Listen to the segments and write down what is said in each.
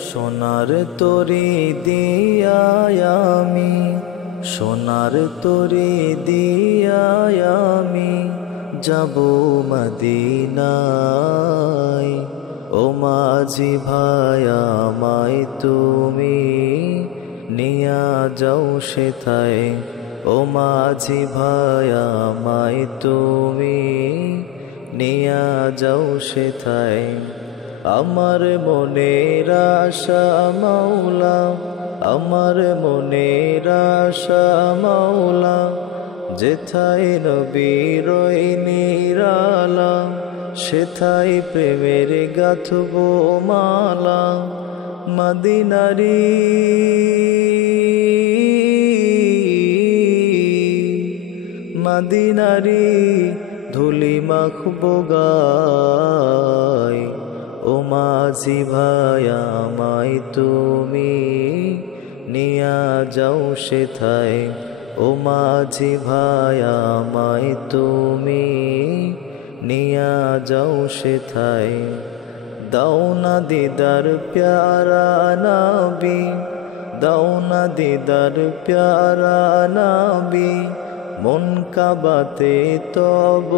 সোনার তরি দিয়ায় আমি, সোনার তরি দিয়ায় আমি যাব মদিনায়। ও মাঝি ভাই আমায় তুমি নিয়া যাও সেথায়। ও মাঝি ভাই আমায় তুমি নিয়া যাও সেথায়। আমার মনের আশা মাওলা, আমার মনের আশা মাওলা, যেথায় নবীর নিরালা সেথায় প্রেমের গাথব মালা। মদিনারি মদিনারি ধুলি মাখবো গায়। ও মাঝি ভাই আমায় তুমি নিয়া যাও সেথায়। ও মাঝি ভাই আমায় তুমি নিয়া যাও সেথায়। দাও না দিদার প্যারা নবী, দাও না দিদার প্যারা নবী, মন কাবাতে তব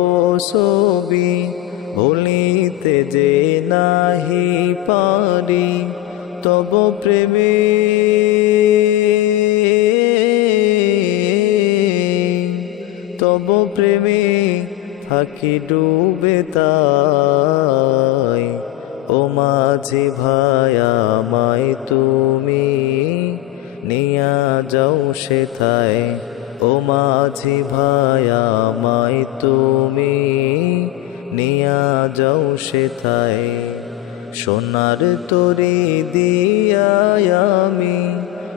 ছবি ভুলিতে যে নাহি পারি। তব প্রেমে তব প্রেমে থাকি ডুবে তাই। ও মাঝি ভাই আমায় তুমি নিয়া যাও সেথায়। ও মাঝি ভাই আমায় তুমি নিয়া যাও সেথায়। সোনার তরি দিয়ায় আমি,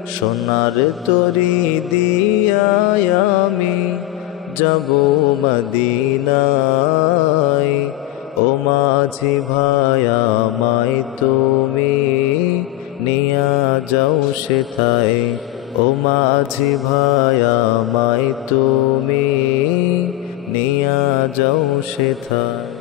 সোনার তরি দিয়ায় আমি যাব মদিনায়। ও মাঝি ভাই আমায় তুমি নিয়া যাও সেথায়। ও মাঝি ভাই আমায় তুমি নিয়া যাও সেথায়।